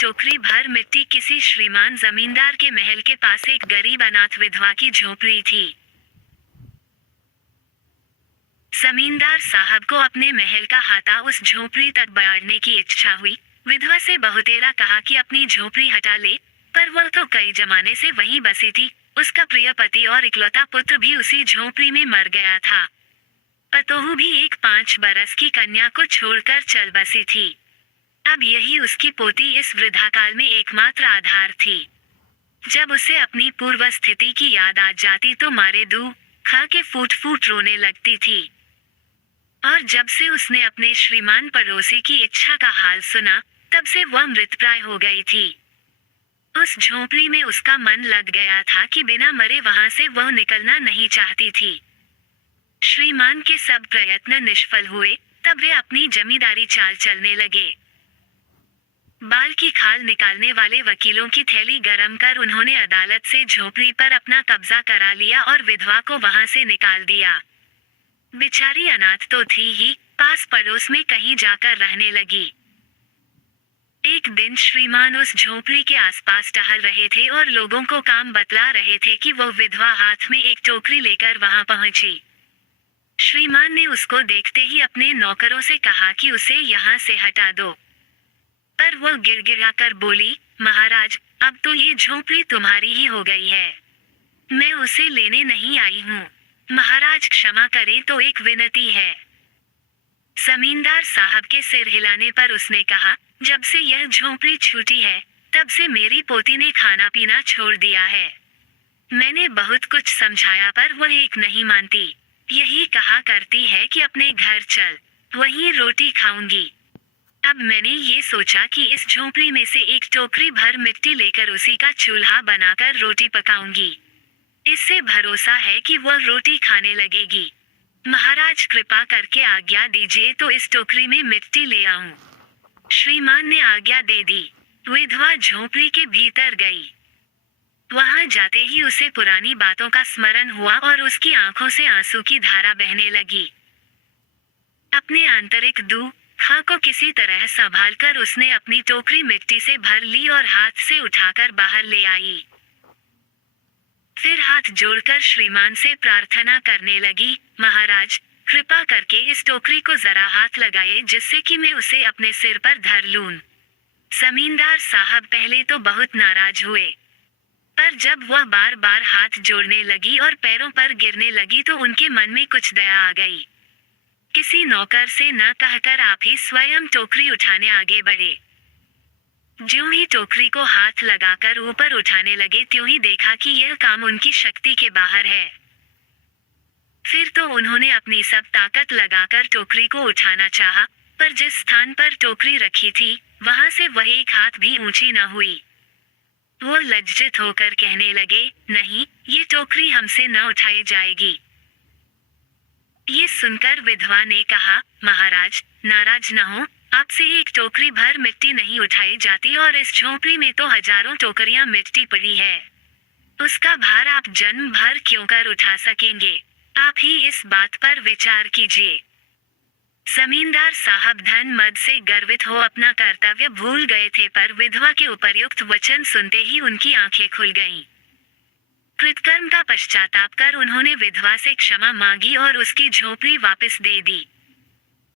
टोकरी भर मिट्टी किसी श्रीमान जमींदार के महल के पास एक गरीब अनाथ विधवा की झोपड़ी थी। जमींदार साहब को अपने महल का हाथा उस झोपड़ी तक बढ़ाने की इच्छा हुई। विधवा से बहुतेरा कहा कि अपनी झोपड़ी हटा ले, पर वह तो कई जमाने से वहीं बसी थी। उसका प्रिय पति और इकलौता पुत्र भी उसी झोपड़ी में मर गया था। पतोहू भी एक 5 बरस की कन्या को छोड़कर चल बसी थी। अब यही उसकी पोती इस वृद्धाकाल में एकमात्र आधार थी। जब उसे अपनी पूर्व स्थिति की याद आ जाती तो मारे दू खा के फूट फूट रोने लगती थी। और जब से उसने अपने श्रीमान पड़ोसी की इच्छा का हाल सुना, तब से वह मृतप्राय हो गई थी। उस झोपड़ी में उसका मन लग गया था कि बिना मरे वहां से वह निकलना नहीं चाहती थी। श्रीमान के सब प्रयत्न निष्फल हुए, तब वे अपनी जमींदारी चाल चलने लगे। बाल की खाल निकालने वाले वकीलों की थैली गरम कर उन्होंने अदालत से झोपड़ी पर अपना कब्जा करा लिया और विधवा को वहां से निकाल दिया। बेचारी अनाथ तो थी ही, पास पड़ोस में कहीं जाकर रहने लगी। एक दिन श्रीमान उस झोपड़ी के आसपास टहल रहे थे और लोगों को काम बतला रहे थे कि वह विधवा हाथ में एक टोकरी लेकर वहां पहुंची। श्रीमान ने उसको देखते ही अपने नौकरों से कहा कि उसे यहाँ से हटा दो, पर वह गिड़गिड़ाकर बोली, महाराज, अब तो ये झोपड़ी तुम्हारी ही हो गई है। मैं उसे लेने नहीं आई हूँ। महाराज क्षमा करें तो एक विनती है। जमींदार साहब के सिर हिलाने पर उसने कहा, जब से यह झोपड़ी छूटी है, तब से मेरी पोती ने खाना पीना छोड़ दिया है। मैंने बहुत कुछ समझाया पर वह एक नहीं मानती। यही कहा करती है कि अपने घर चल, वहीं रोटी खाऊंगी। अब मैंने ये सोचा कि इस झोपड़ी में से एक टोकरी भर मिट्टी लेकर उसी का चूल्हा बनाकर रोटी पकाऊंगी। इससे भरोसा है कि वह रोटी खाने लगेगी। महाराज कृपा करके आज्ञा दीजिए तो इस टोकरी में मिट्टी ले आऊं। श्रीमान ने आज्ञा दे दी। विधवा झोपड़ी के भीतर गई। वहां जाते ही उसे पुरानी बातों का स्मरण हुआ और उसकी आंखों से आंसू की धारा बहने लगी। अपने आंतरिक दुख को किसी तरह संभालकर उसने अपनी टोकरी मिट्टी से भर ली और हाथ से उठाकर बाहर ले आई। फिर हाथ जोड़कर श्रीमान से प्रार्थना करने लगी, महाराज, कृपा करके इस टोकरी को जरा हाथ लगाए जिससे कि मैं उसे अपने सिर पर धर लूं। जमींदार साहब पहले तो बहुत नाराज हुए, पर जब वह बार बार हाथ जोड़ने लगी और पैरों पर गिरने लगी तो उनके मन में कुछ दया आ गई। किसी नौकर से न कहकर आप ही स्वयं टोकरी उठाने आगे बढ़े। ज्यों ही टोकरी को हाथ लगाकर ऊपर उठाने लगे त्यों ही देखा कि यह काम उनकी शक्ति के बाहर है। फिर तो उन्होंने अपनी सब ताकत लगाकर टोकरी को उठाना चाहा, पर जिस स्थान पर टोकरी रखी थी वहां से वह एक हाथ भी ऊंची न हुई। वो लज्जित होकर कहने लगे, नहीं, ये टोकरी हमसे न उठाई जाएगी। ये सुनकर विधवा ने कहा, महाराज, नाराज न हो, आपसे एक टोकरी भर मिट्टी नहीं उठाई जाती और इस झोपड़ी में तो हजारों टोकरियां मिट्टी पड़ी है। उसका भार आप जन्म भर क्यों कर उठा सकेंगे? आप ही इस बात पर विचार कीजिए। जमींदार साहब धन मद से गर्वित हो अपना कर्तव्य भूल गए थे, पर विधवा के उपर्युक्त वचन सुनते ही उनकी आंखें खुल गईं। कृतकर्म का पश्चाताप कर उन्होंने विधवा से क्षमा मांगी और उसकी झोपड़ी वापस दे दी।